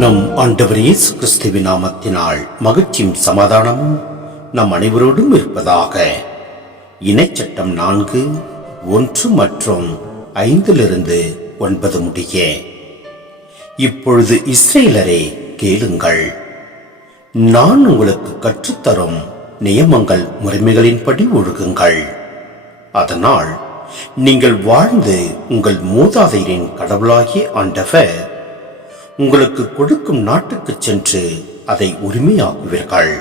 நம் ஆண்டவர் இயேசு கிறிஸ்துவின் நாமத்தினால் மகிழ்ச்சியும் சமாதானமும் நம் அனைவரோடும் இருப்பதாக. இணைச்சட்டம் நான்கு ஒன்று மற்றும் ஐந்திலிருந்து ஒன்பது முடிய. இப்பொழுது இஸ்ரேலரே கேளுங்கள். நான் உங்களுக்கு கற்றுத்தரும் நியமங்கள் முறைமைகளின்படி ஒழுகுங்கள். அதனால் நீங்கள் வாழ்ந்து உங்கள் மூதாதையரின் கடவுளாகிய ஆண்டவர் உங்களுக்கு கொடுக்கும் நாட்டுக்கு சென்று அதை உரிமையாக்குவீர்கள்.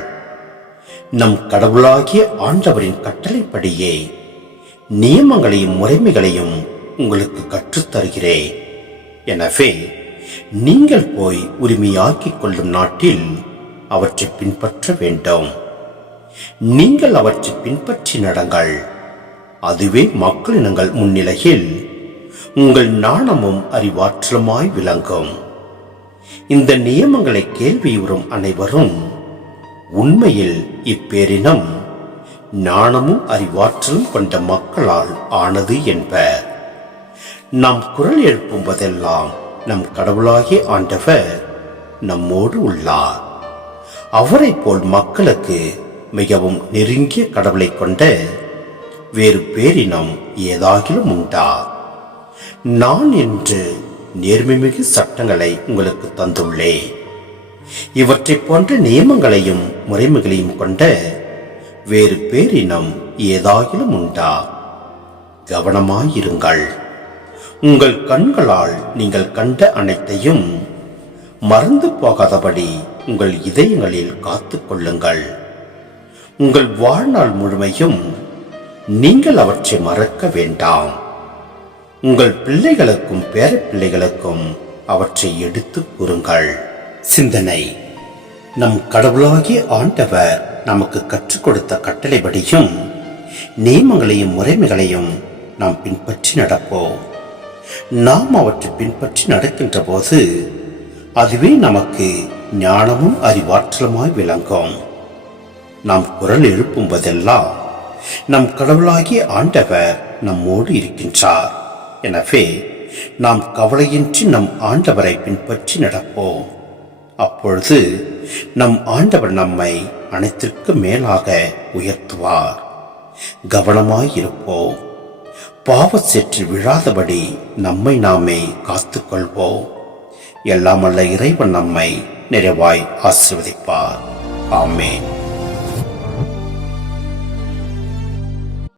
நம் கடவுளாகிய ஆண்டவரின் கட்டளைப்படியே நியமங்களையும் முறைமைகளையும் உங்களுக்கு கற்றுத் தருகிறேன் எனவே நீங்கள் போய் உரிமையாக்கிக் கொள்ளும் நாட்டில் அவற்றை பின்பற்ற வேண்டும். நீங்கள் அவற்றை பின்பற்றி நடங்கள். அதுவே மக்களினங்கள் முன்னிலையில் உங்கள் நாணமும் அறிவாற்றலுமாய் விளங்கும். இந்த நியமங்களை கேள்வியுறும் அனைவரும் உண்மையில் இப்பேரினம் நாணமும் அறிவாற்றலும் கொண்ட மக்களால் ஆனது என்பர். நாம் குரல் எழுப்பும் போதெல்லாம் நம் கடவுளாகிய ஆண்டவர் நம்மோடு உள்ளார். அவரைப் போல் மக்களுக்கு மிகவும் நெருங்கிய கடவுளை கொண்ட வேறு பேரினம் ஏதாகிலும் உண்டா? நான் என்று நேர்மைமிகு சட்டங்களை உங்களுக்கு தந்துள்ளேன் இவற்றைப் போன்ற நியமங்களையும் முறைமைகளையும் கொண்ட வேறு பேரினம் ஏதாயிலும் உண்டா? கவனமாயிருங்கள். உங்கள் கண்களால் நீங்கள் கண்ட அனைத்தையும் மறந்து போகாதபடி உங்கள் இதயங்களில் காத்து கொள்ளுங்கள். உங்கள் வாழ்நாள் முழுமையும் நீங்கள் அவற்றை மறக்க வேண்டாம். உங்கள் பிள்ளைகளுக்கும் பேரப்பிள்ளைகளுக்கும் அவற்றை எடுத்துக் கூறுங்கள். சிந்தனை. நம் கடவுளாகிய ஆண்டவர் நமக்கு கற்றுக் கொடுத்த கட்டளைப்படியும் நியமங்களையும் முறைமைகளையும் நாம் பின்பற்றி நடப்போம். நாம் அவற்றை பின்பற்றி நடக்கின்ற போது அதுவே நமக்கு ஞானமும் அறிவாற்றலுமாய் விளங்கும். நாம் குரல் எழுப்பும் போதெல்லாம் நம் கடவுளாகிய ஆண்டவர் நம்மோடு இருக்கின்றார். எனவே நாம் கவலையின்றி நம் ஆண்டவரை பின்பற்றி நடப்போம். அப்பொழுது நம் ஆண்டவர் நம்மை அனைத்திற்கு மேலாக உயர்த்துவார். கவனமாயிருப்போம் பாவச் விழாதபடி நம்மை நாமே காத்துக்கொள்வோம். எல்லாம் அல்ல இறைவன் நம்மை நிறைவாய் ஆசிர்வதிப்பார். ஆமேன்.